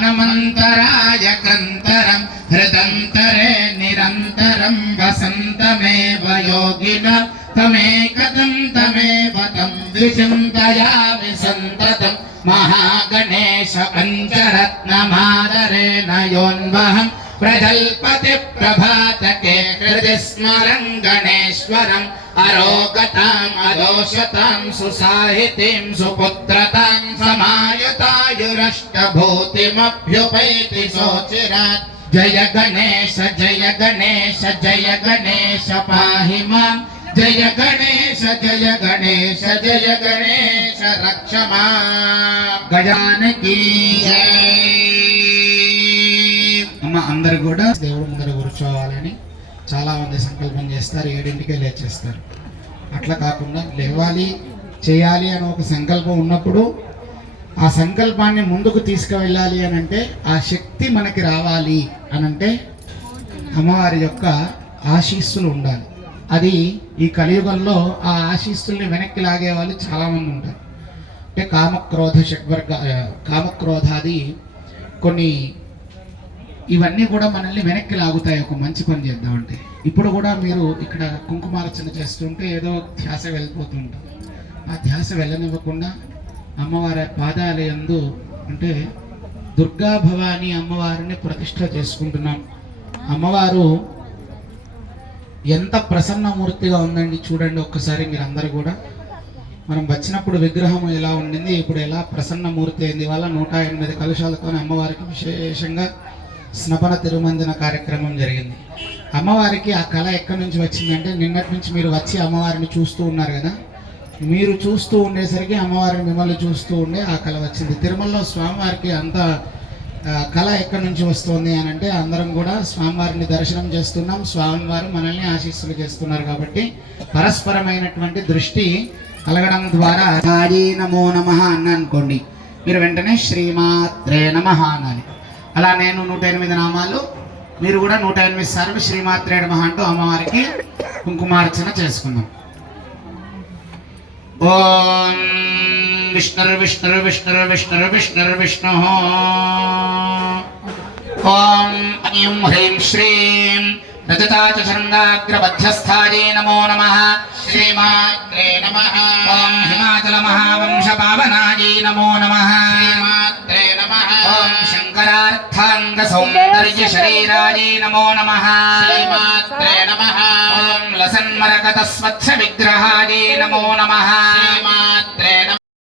मनमन्तराय कृन्तरं हृदन्तरे निरन्तरं वसन्तमेव योगिनः तमेकदं तमेव तं विचिन्तयामि सन्ततं महागणेश पञ्चरत्नमादरेण योऽन्वहं प्रजल्पति प्रभातके हृदि स्मरं गणेश्वरम् अरोगताम् अदोषतां सुसाहितीं सुपुत्रतां समायुतायुरष्टभूतिमभ्युपैति सोचिरात् जय गणेश पाहि मां जय गणेश रक्ष मां गजानकी जय। అమ్మ అందరు కూడా దేవుడు ముందర కూర్చోవాలని చాలా మంది సంకల్పం చేస్తారు, 7ంటికే లేచేస్తారు. అట్లా కాకుండా లేవాలి చేయాలి అని ఒక సంకల్పం ఉన్నప్పుడు ఆ సంకల్పాన్ని ముందుకు తీసుకువెళ్ళాలి అని అంటే ఆ శక్తి మనకి రావాలి అని అంటే అమ్మవారి యొక్క ఆశీస్సులు ఉండాలి. అది ఈ కలియుగంలో ఆ ఆశీస్సుల్ని వెనక్కి లాగే వాళ్ళు చాలామంది ఉంటారు. అంటే కామక్రోధాది కొన్ని ఇవన్నీ కూడా మనల్ని వెనక్కి లాగుతాయి. ఒక మంచి పని చేద్దామంటే ఇప్పుడు కూడా మీరు ఇక్కడ కుంకుమార్చన చేస్తుంటే ఏదో ధ్యాస వెళ్ళిపోతుంటుంది. ఆ ధ్యాస వెళ్ళనివ్వకుండా అమ్మవారి పాదాలయందు అంటే దుర్గా భవాని అమ్మవారిని ప్రతిష్ఠ చేసుకుంటున్నాం. అమ్మవారు ఎంత ప్రసన్నమూర్తిగా ఉందండి చూడండి ఒక్కసారి మీరు అందరూ కూడా. మనం వచ్చినప్పుడు విగ్రహం ఎలా ఉండింది, ఇప్పుడు ఎలా ప్రసన్నమూర్తి అయింది. వాళ్ళ 108 కలశాలతో అమ్మవారికి విశేషంగా స్నపన తిరుమంజన కార్యక్రమం జరిగింది. అమ్మవారికి ఆ కళ ఎక్కడి నుంచి వచ్చిందంటే నిన్నటి నుంచి మీరు వచ్చి అమ్మవారిని చూస్తూ ఉన్నారు కదా, మీరు చూస్తూ ఉండేసరికి అమ్మవారిని మిమ్మల్ని చూస్తూ ఉండే ఆ కళ వచ్చింది. తిరుమలలో స్వామివారికి అంత కళ ఎక్కడి నుంచి వస్తుంది అని అంటే అందరం కూడా స్వామివారిని దర్శనం చేస్తున్నాం, స్వామివారు మనల్ని ఆశీస్సులు చేస్తున్నారు. కాబట్టి పరస్పరమైనటువంటి దృష్టి కలగడం ద్వారా ఆది నమో నమః అన్న అనుకోండి, మీరు వెంటనే శ్రీమాత్రే నమః అనాలి. అలా నేను 108 నామాలు, మీరు కూడా 108 సార్లు శ్రీమాత్రే నమః అంటూ అమ్మవారికి కుంకుమార్చన చేసుకుందాం. ఓం విష్ణుర్విష్ణుర్విష్ణుర్విష్ణుర్విష్ణుర్విష్ణు ఓం ఐం హ్రీం శ్రీం రజతాచందాగ్రబధ్యస్థాయే నమో నమః శ్రీమాత్రే నమః. ఓం హిమాచల మహావంశ పావనాయే నమో నమః శ్రీమాత్రే నమః. ఓం శంకరార్థాంగ సౌందర్య శరీరాయే నమో నమః శ్రీమాత్రే నమః. ఓం లసన్మరకత స్వచ్ఛ విగ్రహాయే నమో నమః శ్రీమాత్రే నమః.